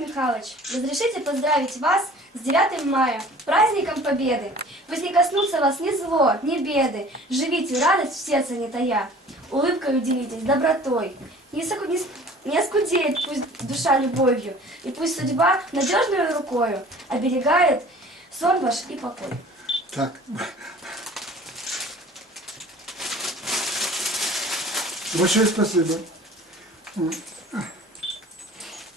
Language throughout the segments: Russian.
Михайлович, разрешите поздравить вас с 9 мая, праздником Победы. Пусть не коснутся вас ни зло, ни беды. Живите радость в сердце не тая. Улыбкой делитесь, добротой. Не, соку- не не оскудеет пусть душа любовью. И пусть судьба надежной рукою оберегает сон ваш и покой. Так. Большое спасибо.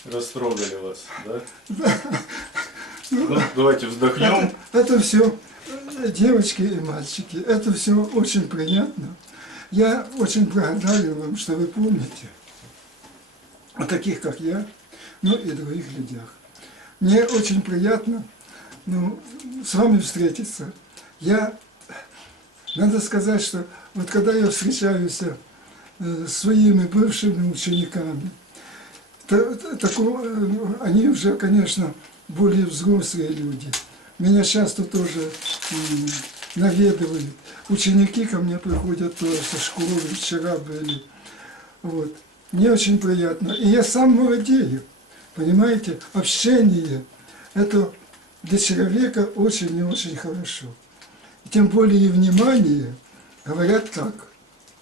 Растрогали вас, да? Ну, давайте вздохнем. Это все, девочки и мальчики, это все очень приятно. Я очень благодарен вам, что вы помните о таких, как я, ну и других людях. Мне очень приятно ну, с вами встретиться. Я, надо сказать, что вот когда я встречаюсь э, с своими бывшими учениками, такого, они уже, конечно, более взрослые люди. Меня часто тоже наведывают. Ученики ко мне приходят тоже со школы, вчера были. Вот. Мне очень приятно. И я сам молодею. Понимаете, общение – это для человека очень и очень хорошо. Тем более и внимание, говорят так,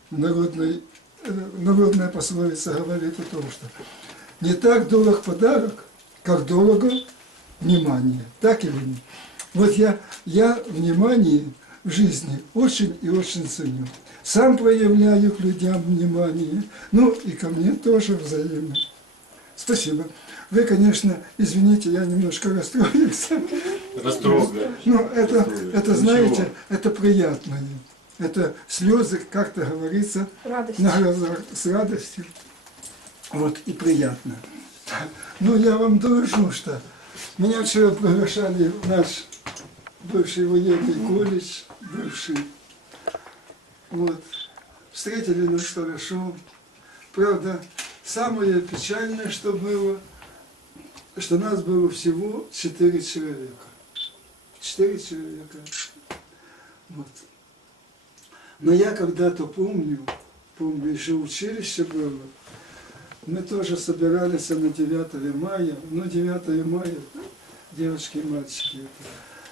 народный, э, народная пословица говорит о том, что не так дорог подарок, как дорого внимание. Так или нет? Вот я, я внимание в жизни очень и очень ценю. Сам проявляю к людям внимание, ну и ко мне тоже взаимно. Спасибо. Вы, конечно, извините, я немножко расстроился. Растрогали. Ну, это, это Ничего. знаете, это приятное. Это слезы, как-то говорится, Радость. на глазах с радостью. Вот, и приятно. Ну, я вам доложу, что меня вчера приглашали в наш бывший военный колледж, бывший. Вот. Встретили нас хорошо. Правда, самое печальное, что было, что нас было всего четыре человека. Четыре человека. Вот. Но я когда-то помню, помню, еще училище было, мы тоже собирались на 9 мая, ну 9 мая, девочки и мальчики,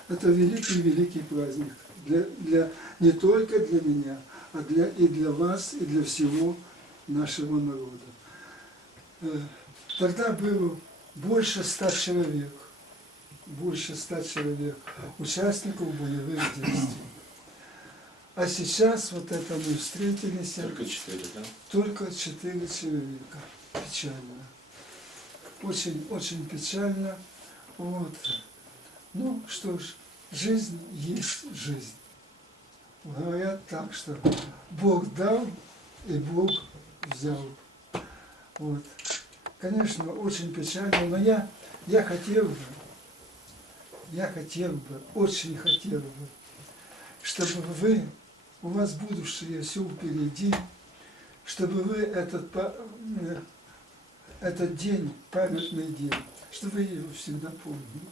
это, это великий-великий праздник. Для, для, не только для меня, а для, и для вас, и для всего нашего народа. Э, Тогда было больше ста человек, больше ста человек, участников боевых действий. А сейчас вот это мы встретились, Только четыре, да? только четыре человека. Печально. Очень, очень печально. Вот. Ну что ж, жизнь есть жизнь. Говорят так, что Бог дал и Бог взял. Вот. Конечно, очень печально, но я, я хотел бы, я хотел бы, очень хотел бы, чтобы вы, у вас будущее все впереди, чтобы вы этот, э, этот день, памятный день, чтобы вы его всегда помнили.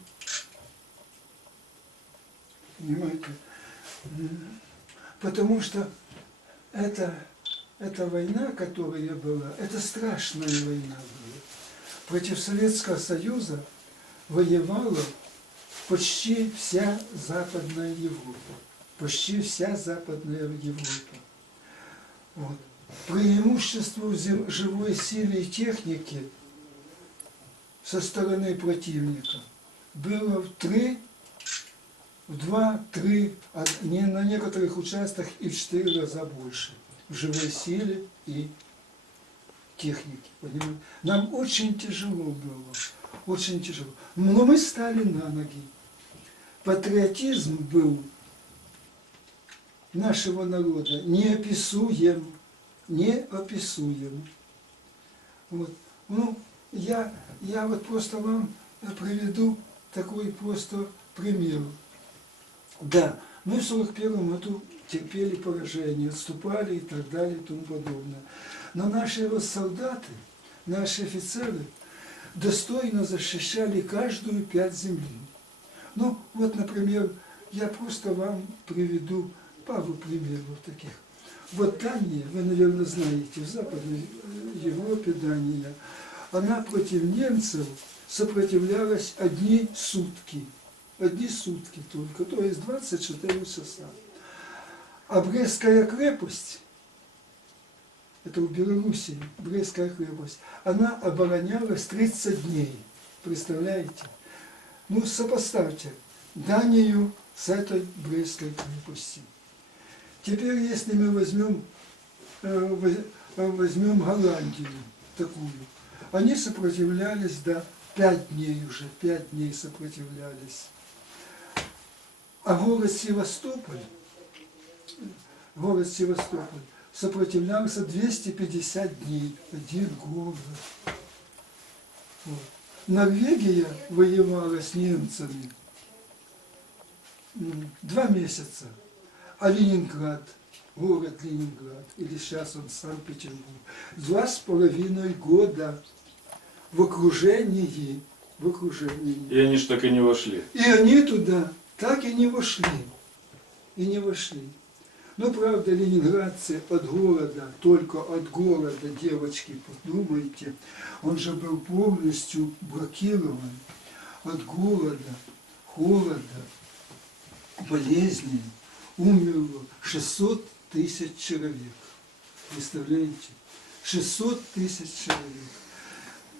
Понимаете? Потому что это, эта война, которая была, это страшная война была. Против Советского Союза воевала почти вся Западная Европа. Почти вся Западная Европа. Вот. Зи- живой силе и технике со стороны противника было в три, в два, три, а не на некоторых участках и в четыре раза больше в живой силе и технике. Понимаете? Нам очень тяжело было, очень тяжело. Но мы стали на ноги. Патриотизм был нашего народа неописуем, неописуем. Вот. Ну, я, я вот просто вам приведу такой просто пример. Да, мы в 41 году терпели поражение, отступали и так далее и тому подобное. Но наши вот солдаты, наши офицеры достойно защищали каждую пять земли. Ну, вот, например, я просто вам приведу пару примеров таких. Вот Дания, вы, наверное, знаете, в Западной э, Европе Дания, она против немцев сопротивлялась одни сутки. Одни сутки только, то есть 24 часа. А Брестская крепость, это в Белоруссии, Брестская крепость, она оборонялась 30 дней. Представляете? Ну, сопоставьте Данию с этой Брестской крепостью. Теперь, если мы возьмем, э, э, возьмем Голландию такую, они сопротивлялись, да, пять дней уже, пять дней сопротивлялись. А город Севастополь, город Севастополь сопротивлялся 250 дней, один город. Вот. Норвегия воевала с немцами два месяца, а Ленинград, город Ленинград, или сейчас он Санкт-Петербург, два с половиной года в окружении, в окружении. И они ж так и не вошли. И они туда так и не вошли. И не вошли. Но, правда, ленинградцы от города, только от города, девочки, подумайте, он же был полностью блокирован от голода, холода, болезней. Умерло 600 тысяч человек. Представляете? 600 тысяч человек.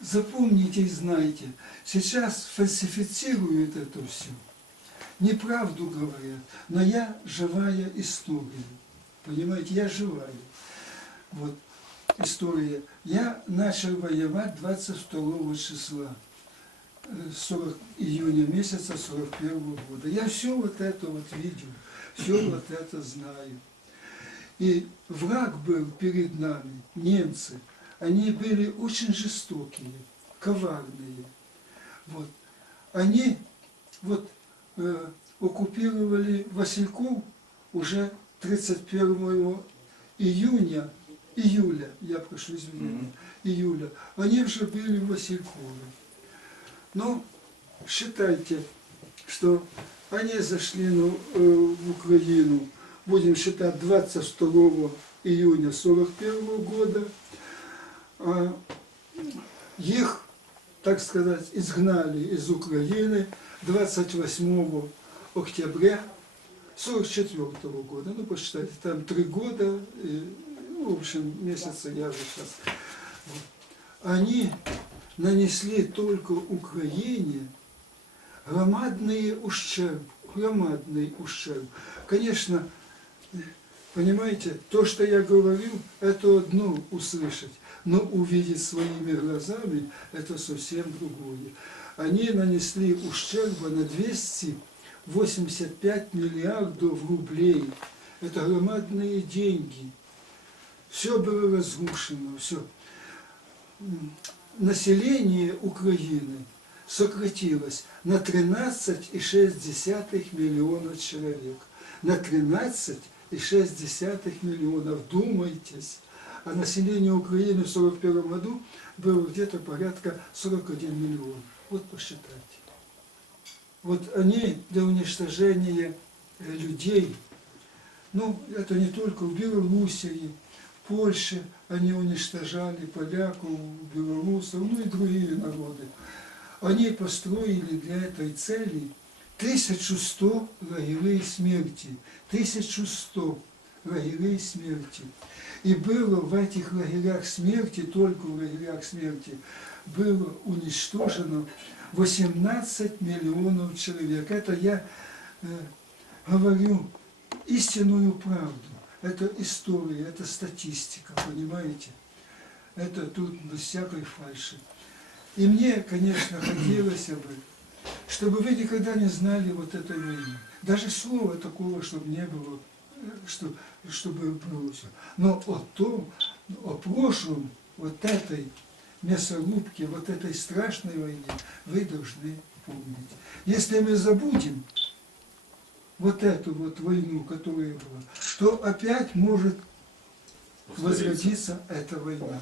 Запомните и знайте, сейчас фальсифицируют это все. Неправду говорят, но я живая история. Понимаете, я живая. Вот история. Я начал воевать 22 числа, э, 40 июня месяца 41 года. Я все вот это вот видел, все вот это знаю. И враг был перед нами, немцы. Они были очень жестокие, коварные. Вот. Они вот э, оккупировали Васильков уже 31 июня, июля, я прошу извинения, июля. Они уже были в Василькове. Но считайте, что они зашли ну, э, в Украину, будем считать, 22 июня 41 года, а их, так сказать, изгнали из Украины 28 октября 44 года. Ну, посчитайте, там три года, и, ну, в общем, месяца я же сейчас. Они нанесли только Украине громадный ущерб, громадный ущерб. Конечно, понимаете, то, что я говорю, это одно услышать, но увидеть своими глазами, это совсем другое. Они нанесли ущерба на 285 миллиардов рублей. Это громадные деньги. Все было разрушено, все. Население Украины сократилось на 13,6 миллиона человек. На 13,6 миллиона. Вдумайтесь. А население Украины в 1941 году было где-то порядка 41 миллион. Вот посчитайте. Вот они для уничтожения э, людей, ну, это не только в Белоруссии, в Польше они уничтожали поляков, белорусов, ну и другие народы. Они построили для этой цели 1100 лагерей смерти. 1100 лагерей смерти. И было в этих лагерях смерти, только в лагерях смерти, было уничтожено 18 миллионов человек. Это я э, говорю истинную правду. Это история, это статистика, понимаете? Это тут без всякой фальши. И мне, конечно, хотелось бы, чтобы вы никогда не знали вот этой войны. Даже слова такого, чтобы не было, э, что, чтобы было все. Но о том, о прошлом вот этой мясорубки, вот этой страшной войне вы должны помнить. Если мы забудем вот эту вот войну, которая была, то опять может возродиться эта война.